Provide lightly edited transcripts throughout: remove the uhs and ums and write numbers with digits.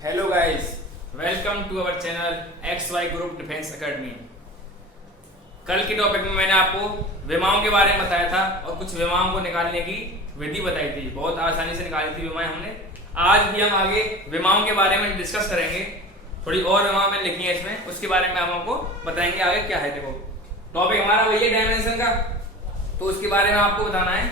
Hello guys, welcome to our channel XY group defence academy. कल के topic में मैंने आपको विमाओं के बारे में बताया था और कुछ विमाओं को निकालने की विधि बताई थी। बहुत आसानी से निकाली थी विमाएं हमने। आज भी हम आगे विमाओं के बारे में डिस्कस करेंगे। थोड़ी और विमाएं मैंने लिखी है इसमें, उसके बारे में हम आपको बताएंगे आगे क्या है। देखो, टॉपिक हमारा वही है डायमेंशन का, तो उसके बारे में आपको बताना है।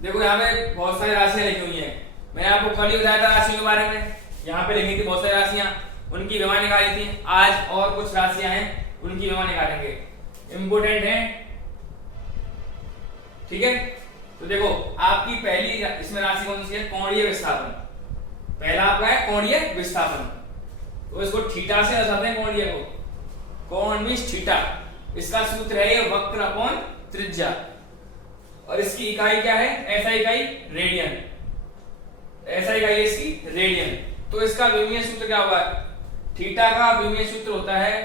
देखो, यहाँ पे बहुत सारी राशियां लिखी हुई है। मैंने आपको कल ही बताया था राशियों के बारे में। यहाँ पे लिखी थी बहुत सारी राशियां, उनकी विमा निकाली थी। आज और कुछ राशियां हैं, उनकी विमा निकालेंगे। इंपोर्टेंट है, ठीक है। तो देखो, आपकी पहली इसमें राशि कौन सी है? कोणीय विस्थापन। पहला आपका है कोणीय विस्थापन, तो इसको थीटा से दर्शाते हैं। कोणीय को कोण मीन्स थीटा। इसका सूत्र है ये वक्र अपॉन त्रिज्या, और इसकी इकाई क्या है? ऐसा इकाई रेडियन। ऐसा इकाई है इसकी रेडियन। तो इसका विमीय सूत्र क्या होगा? थीटा का विमीय सूत्र होता है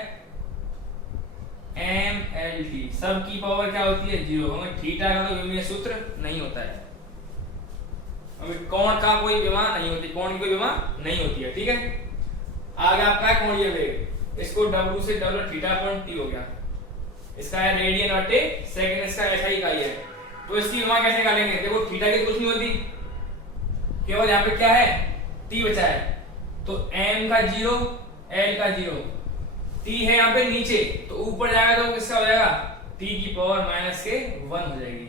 MLT। सब की पावर क्या होती है? 0। हमें थीटा का तो विमीय सूत्र नहीं होता है। हमें कोण का कोई विमा नहीं होती, कोण की कोई विमा नहीं होती है, ठीक है। आगे आपका है कोणीय वेग। इसको W से डबल थीटा अपॉन T हो गया। इसका है रेडियन बटे सेकंड। इसका ऐसा इकाई है। तो इसकी विमा कैसे निकालेंगे? देखो, थीटा की कुछ नहीं होती, केवल यहाँ पे क्या है? T बचा है। तो m का 0, l का 0, t है यहाँ पे नीचे, तो ऊपर जाएगा तो किसका हो जाएगा? t की पावर माइनस के 1 हो जाएगी,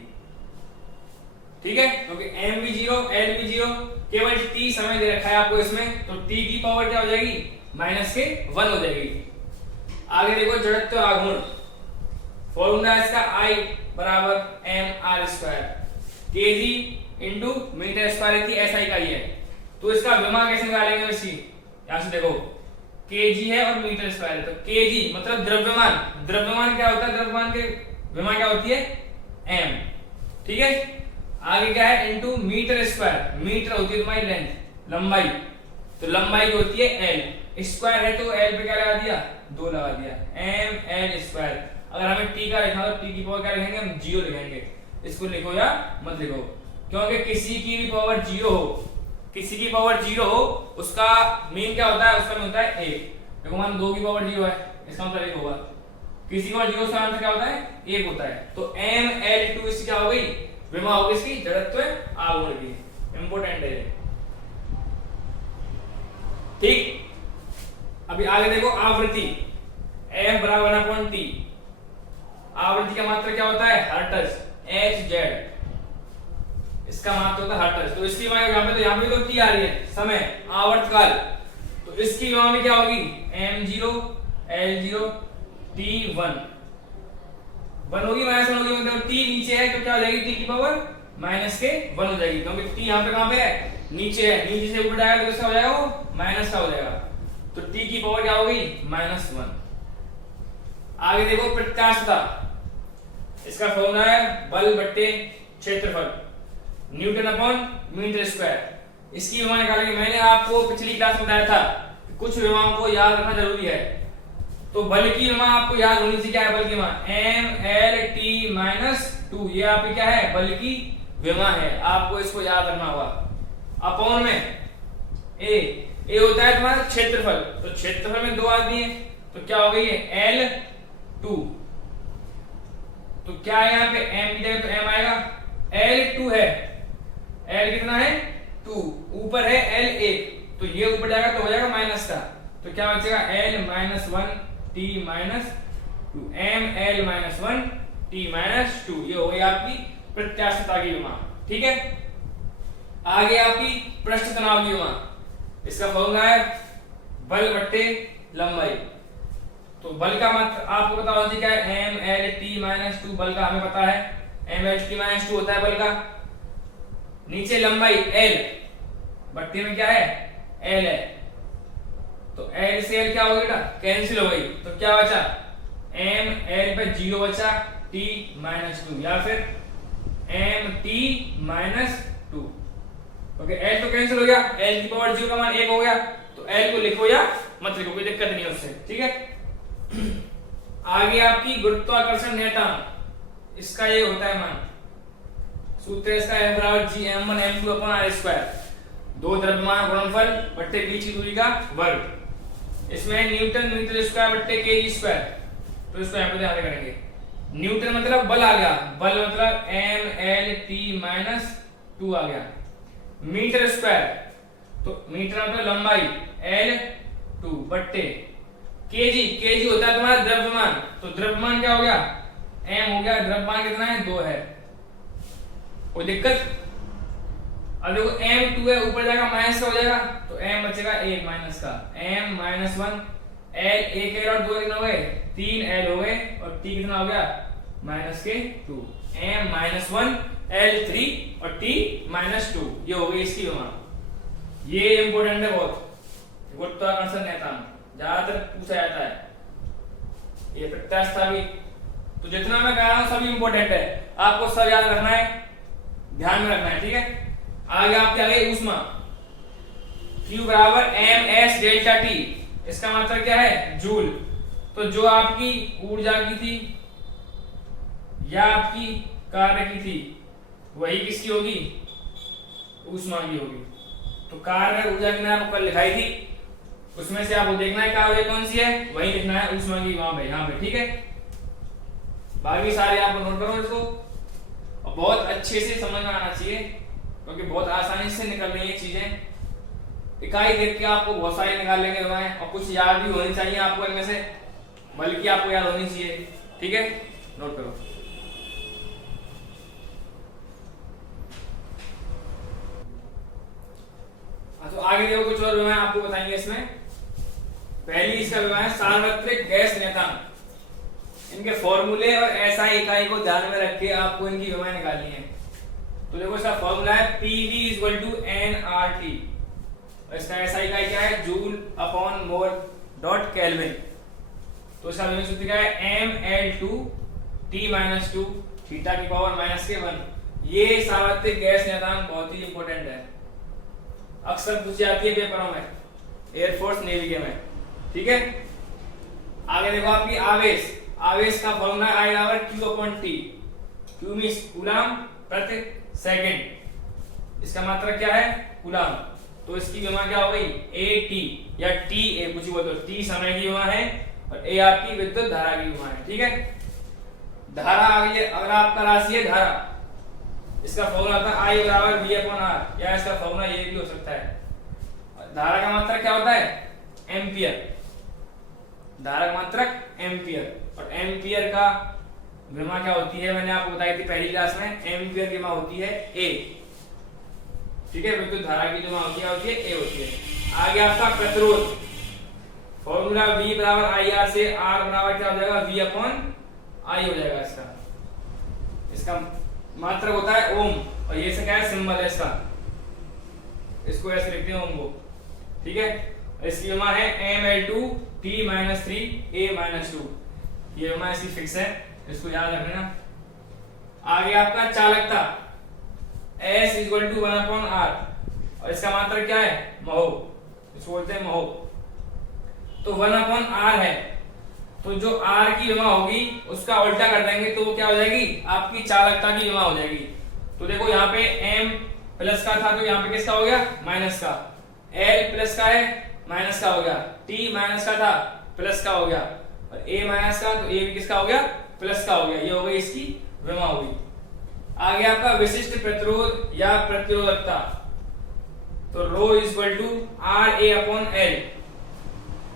ठीक है। क्योंकि m भी 0, l भी 0, केवल t समय दे रखा है आपको इसमें, तो t की पावर क्या हो जाएगी? माइनस के 1 हो जाएगी। आगे देखो, जड़त्व आघूर्ण। फॉर्मूला इसका I बराबर mr², kg into metre square की ऐसा इकाई है। तो इसका विमा कैसे निकालेंगे? इसी यहां से देखो, kg है और मीटर स्क्वायर है, तो kg मतलब द्रव्यमान। द्रव्यमान क्या होता है? द्रव्यमान के विमा क्या होती है? m, ठीक है। आगे क्या है? Into metre square. मीटर होती है तुम्हारी लेंथ, लंबाई, तो लंबाई जो होती है l। स्क्वायर है तो l पे क्या लगा दिया? 2 लगा दिया, ml²। अगर हमें t का लिखना तो t की पावर क्या लिखेंगे? हम 0 लिखेंगे। इसको लिखो या मत लिखो, क्योंकि किसी की भी पावर 0 हो, किसी की पावर 0 हो, उसका मीन क्या होता है? उसका मीन होता है 1। देखो, मान 2 की पावर 0 है, इसका मतलब 1 होगा। किसी की पावर 0 का आंसर क्या होता है? 1 होता है। तो ml2 इसकी क्या हो गई? विमा हो गई इसकी जड़त्व आघूर्ण की। इंपोर्टेंट है, ठीक। अभी आगे देखो, आवृत्ति F बराबर अपॉन T। आवृत्ति का मात्रा क्या होता है? Hertz, Hz। इसका मात्रा होता है हर्ट्ज। तो इसकी विमा यहाँ पे तो T आ रही है, समय, आवर्तकाल। तो इसकी विमा में क्या होगी? m0, l0, t1। 1 होगी, माइनस 1 होगी, मतलब t नीचे है तो क्या हो जाएगी? t की पावर माइनस के 1 हो जाएगी, क्योंकि t यहाँ पे कहां पे है? नीचे है। नीचे से ऊपर जाएगा तो किसका हो जाएगा? वो माइनस का हो जाएगा। तो t की पावर क्या हो गई? -1। आगे देखो, प्रत्यास्थता। इसका फॉर्मूला है बल बट्टे क्षेत्रफल, न्यूटन अपॉन मीटर स्क्वायर। इसकी विमा निकालेंगे। मैंने आपको पिछली क्लास में बताया था कुछ विमाओं को याद रखना जरूरी है। तो बल की विमा आपको याद होनी चाहिए। क्या है बल की विमा? mlt-2। ये आपकी क्या है? बल की विमा है। आपको इसको याद रखना होगा। अपॉन में ए होता है तुम्हारा क्षेत्रफल। तो क्षेत्रफल में 2 आदमी है, तो क्या हो गई है? L2। तो क्या है यहाँ पे? m की जगह तो m आएगा। L2 है, L कितना है? 2। ऊपर है L1, तो ये ऊपर जाएगा तो हो जाएगा माइनस का। तो क्या बचेगा? L-1t-2, ml-1t-2। ये हो गई आपकी प्रत्यास्थता की विमा, ठीक है। आगे आपकी पृष्ठ तनाव की विमा। इसका फॉर्मूला है बल बट्टे लंबाई। तो बल का मात्रा आपको पता होना चाहिए क्या है? mlt-2। बल का हमें पता है mlt-2 होता है बल का। नीचे लंबाई l, बट्टे में क्या है? l है। तो l से l क्या हो गया? कैंसिल हो गई। तो क्या बचा? ml पे 0 बचा, t-2, या फिर mt-2। ओके, l तो कैंसिल हो गया, l की पावर 0 का मान 1 हो गया। तो l को लिखो या मत लिखो, कोई दिक्कत नहीं है उससे, ठीक है। आगे आपकी गुरुत्वाकर्षण नियतांक। इसका ये होता है मान, सूत्र इसका F बराबर G m1 m2 upon r square. दो द्रव्यमान गुणनफल बट्टे बीच की दूरी का वर्ग। इसमें न्यूटन मीटर स्क्वायर बट्टे केजी स्क्वायर, तो इसको यहाँ पे ध्यान करेंगे। न्यूटन मतलब बल आ गया, बल मतलब mlt-2 आ गया। मीटर स्क्वायर, तो मीटर मतलब लंबाई L2 बट्टे केजी, केजी होता है तुम्हारा द्रव्यमान, तो द्रव्यमान क्या हो गया m हो गया, द्रव्यमान कितना है 2 है, कोई दिक्कत। अब देखो m2 है, ऊपर जाएगा माइनस का हो जाएगा, तो m बचेगा 1 माइनस का m माइनस 1 l 1 और 2 कितना हो गए 3l हो गए, और t कितना हो गया माइनस के 2, m माइनस 1 l 3 और t माइनस 2, ये हो गई इसकी विमा। ये इंपोर्टेंट है बहुत, गुरुत्वाकर्षण रहता है ज्यादातर पूछा जाता है, ये प्रत्यास्था भी। तो जितना मैं कह रहा हूं सभी इंपोर्टेंट है, आपको सब याद रखना है, ध्यान में रखना है, ठीक है। आगे आपके आगे ऊष्मा Q बराबर ms डेल्टा T, इसका मतलब क्या है जूल। तो जो आपकी ऊर्जा की थी या आपकी कार्य की थी वही किसकी होगी, ऊष्मा की होगी। तो कार्य ऊर्जा की मैंने आपको कल लिखाई थी, उसमें से आपको देखना है कार्य कौन सी है, वही लिखना है ऊष्मा की वहां पे, यहाँ पे, ठीक है। बाकी सारे आप नोट करो इसको, और बहुत अच्छे से समझ में आना चाहिए, क्योंकि बहुत आसानी से निकल रही है चीजें। इकाई देख के आपको बहुत सारे निकाल लेंगे विमाएं, और कुछ याद भी होनी चाहिए आपको इनमें से, बल्कि आपको याद होनी चाहिए, ठीक है। नोट करो। तो आगे देखो कुछ और विमाएं आपको बताएंगे इसमें। पहली इसका विमा है सार्वत्रिक गैस नियतांक। इनके फॉर्मूले और एसआई इकाई को ध्यान में रख के आपको इनकी विमाएं निकालनी है। तो देखो इसका फॉर्मूला है PV = nRT, और इसका एसआई इकाई क्या है joule upon mole dot kelvin. तो इसका विभव सूत्र क्या है mL2T-2 थीटा की पावर -1। ये सार्वत्रिक गैस नियतांक बहुत ही इंपॉर्टेंट है, अक्सर पूछी जाती है पेपरों में, एयरफोर्स नेवी के में, ठीक है। आगे देखो आपकी आवेश, आवेश का formula I = Q/T। Q means coulomb प्रति सेकंड, इसका मात्रा क्या है कूलम। तो इसकी विमा क्या हो गई AT या TA, कुछ बोलो, T समय की विमा है और A आपकी विद्युत धारा की विमा है, ठीक है। धारा आगे अगर आपका राशि है धारा, इसका फॉर्मूला आता है I = V/R, या इसका फॉर्मूला ये भी हो सकता है। धारा का मात्रक क्या होता है एम्पियर, धारा का मात्रक एम्पियर, और एम्पियर का विमा क्या होती है मैंने आपको बताई थी पहली क्लास में, एम्पियर की विमा होती है A, ठीक है। विद्युत धारा की जो विमा होती है A होती है। आगे आपका प्रतिरोध, फॉर्मूला V = IR से R बराबर क्या हो जाएगा V/I हो जाएगा। इसका मात्रक होता है ओम, और ये से क्या है सिंबल है इसका, इसको ऐसे लिखते हैं ओम को, ठीक है। इसकी विमा है mL2T-3A-2, ये विमा इसकी फिक्स है, इसको याद रखना। आगे आपका चालकता S = 1/R, और इसका मात्रक क्या है महो, इसको बोलते हैं महो। तो 1/R है, तो जो R की विमा होगी उसका उल्टा कर देंगे तो वो क्या हो जाएगी आपकी चालकता की विमा हो जाएगी। तो देखो यहाँ पे M प्लस का था, तो यहाँ पे किसका हो गया माइनस का, L प्लस का है माइनस का हो गया, T माइनस का था प्लस का हो गया, और A माइनस का, तो A भी किसका हो गया प्लस का हो गया। ये हो गई इसकी विमा होगी। आगे आपका विशिष्ट प्रतिरोध या प्रतिरोधकता, तो ρ = RA/L,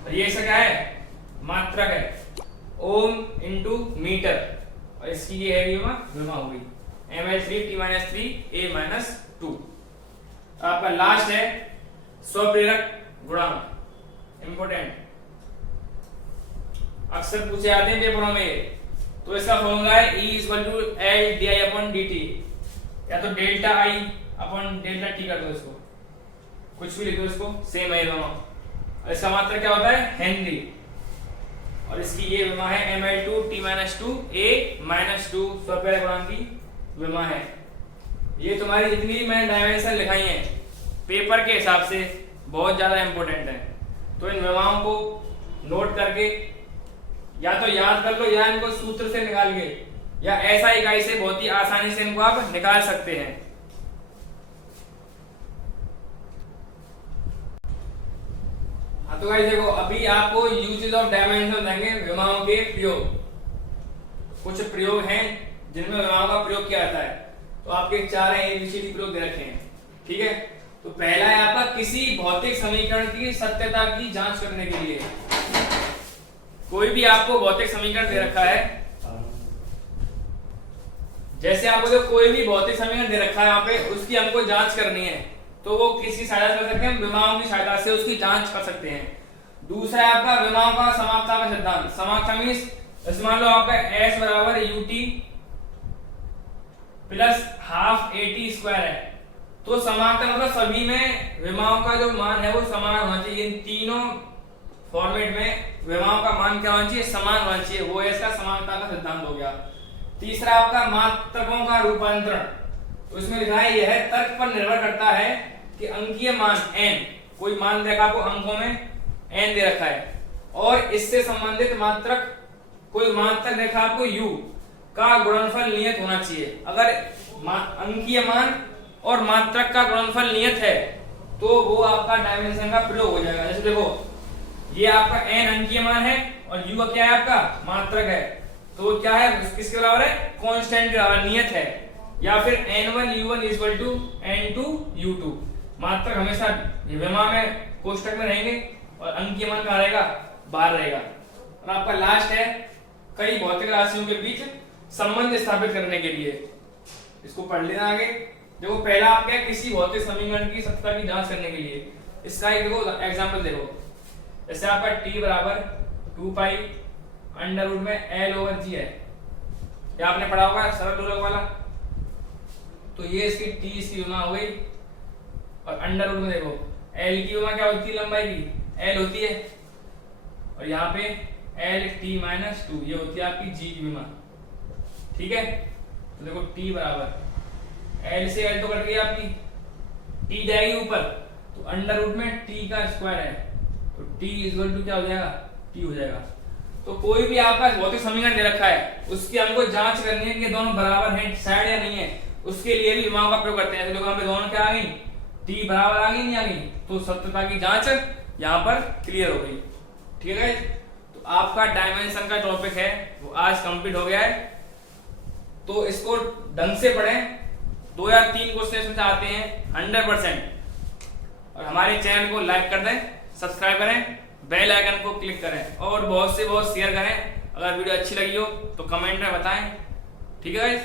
और ये क्या है मात्रक है ओम इंटू मीटर, और इसकी ये है विमा होगी mL3T-3A-2। आपका लास्ट है स्वप्रेरक गुणांक, इंपोर्टेंट, अक्सर पूछे जाते हैं पेपरों में। तो इसका फॉर्मूला है E = LdI/dt, या तो delta I upon delta T कर दो, इसको कुछ भी लिख दो, इसको सेम है दोनों। और इसका मात्रा क्या होता है हेनरी, और इसकी ये विमा है mL2T-2A-2 स्वप्रेरक गुणांक की विमा है। ये तुम्हारी जितनी भी मैंने डायमेंशन लिखाई हैं पेपर के हिसाब से बहुत ज्यादा इंपॉर्टेंट है, तो इन विमाओं को नोट करके या तो याद कर लो, या इनको सूत्र से निकाल के, या ऐसा इकाई से बहुत ही आसानी से इनको आप निकाल सकते हैं। तो गाइस देखो, अभी आपको यूजेस ऑफ डायमेंशन देंगे, विमाओं के प्रयोग। कुछ प्रयोग हैं जिनमें विमाओं का प्रयोग किया जाता है। तो आपके 4 एबीसीडी प्रयोग दे रखे हैं, ठीक है। तो पहला है आपका किसी भौतिक समीकरण की सत्यता की जांच करने के लिए। कोई भी आपको भौतिक समीकरण दे रखा है, जैसे आपको जो कोई भी भौतिक समीकरण दे रखा है यहाँ पे, उसकी हमको जांच करनी है, तो वो किसकी सहायता से कर सकते हैं? विमाओं की सहायता से उसकी जांच कर सकते हैं। दूसरा है आपका विमाओं का समाकता का सिद्धांत। समाकता मींस जैसे मान लो आपका s बराबर ut plus half at square है, तो समाकता मतलब सभी में विमाओं का जो मान है वो समान होना चाहिए। इन तीनों फॉर्मेट में विमाओं का मान क्या होना चाहिए? समान होना चाहिए। वो इसका समाकता का सिद्धांत हो गया। तीसरा आपका मात्रकों का रूपांतरण। तो इसमें लिखा है यह तर्क पर निर्भर करता है कि अंकीय मान n, कोई मान देखा आपको अंकों में n दे रखा है, और इससे संबंधित मात्रक कोई मात्रक देखा आपको u का गुणनफल नियत होना चाहिए। अगर अंकीय मान और मात्रक का गुणनफल नियत है तो वो आपका डायमेंशन का प्रयोग हो जाएगा। जैसे देखो, ये आपका n अंकीय मान है और u का क्या है? आपका मात्रक है, तो क्या है? किसके बराबर है? कांस्टेंट के बराबर, नियत है। या फिर n1 u1 n2 u2। मात्रक हमेशा विमा में कोष्टक में रहेंगे और अंकीय मान कहाँ रहेगा? बाहर रहेगा। और आपका लास्ट है कई भौतिक राशियों के बीच संबंध स्थापित करने के लिए। इसको पढ़ लेना आगे। देखो, पहला आपका किसी भौतिक समीकरण की सत्यता की जांच करने के लिए। इसका एक देखो एग्जांपल देखो, जैसे आपका t बराबर 2 पाई अंडर रूट में l ओवर g है, ये आपने पढ़ा होगा सरल दोलक वाला। तो ये इसकी t इसकी विमा हो गई, और अंडर रूट में देखो l की विमा क्या होती है? लंबाई की l होती है, और यहाँ पे l t माइनस 2 ये होती है आपकी g की विमा, ठीक है। तो देखो t बराबर l से l तो कट गई आपकी, t जाएगी ऊपर, तो अंडर रूट में t का स्क्वायर है, तो t इक्वल टू क्या हो जाएगा? t हो जाएगा। तो कोई भी आपका भौतिक समीकरण दे रखा है, उसकी हमको जांच करनी है कि दोनों बराबर हैं साइड या नहीं है। उसके लिए भी विमाओं का प्रयोग करते हैं। तो पे दोनों क्या आ गई? t बराबर आ गई, नहीं आ गई? तो सत्यता की जांच यहाँ पर क्लियर हो गई, ठीक है। तो आपका डायमेंशन का टॉपिक है वो आज कंप्लीट हो गया है। तो इसको ढंग से पढ़ें, 2 या 3 क्वेश्चन आते हैं 100%। और हमारे चैनल को लाइक कर दें, सब्सक्राइब करें, बेल आइकन को क्लिक करें, और बहुत से बहुत शेयर करें। अगर वीडियो अच्छी लगी हो तो कमेंट में बताएं, ठीक है गाइस।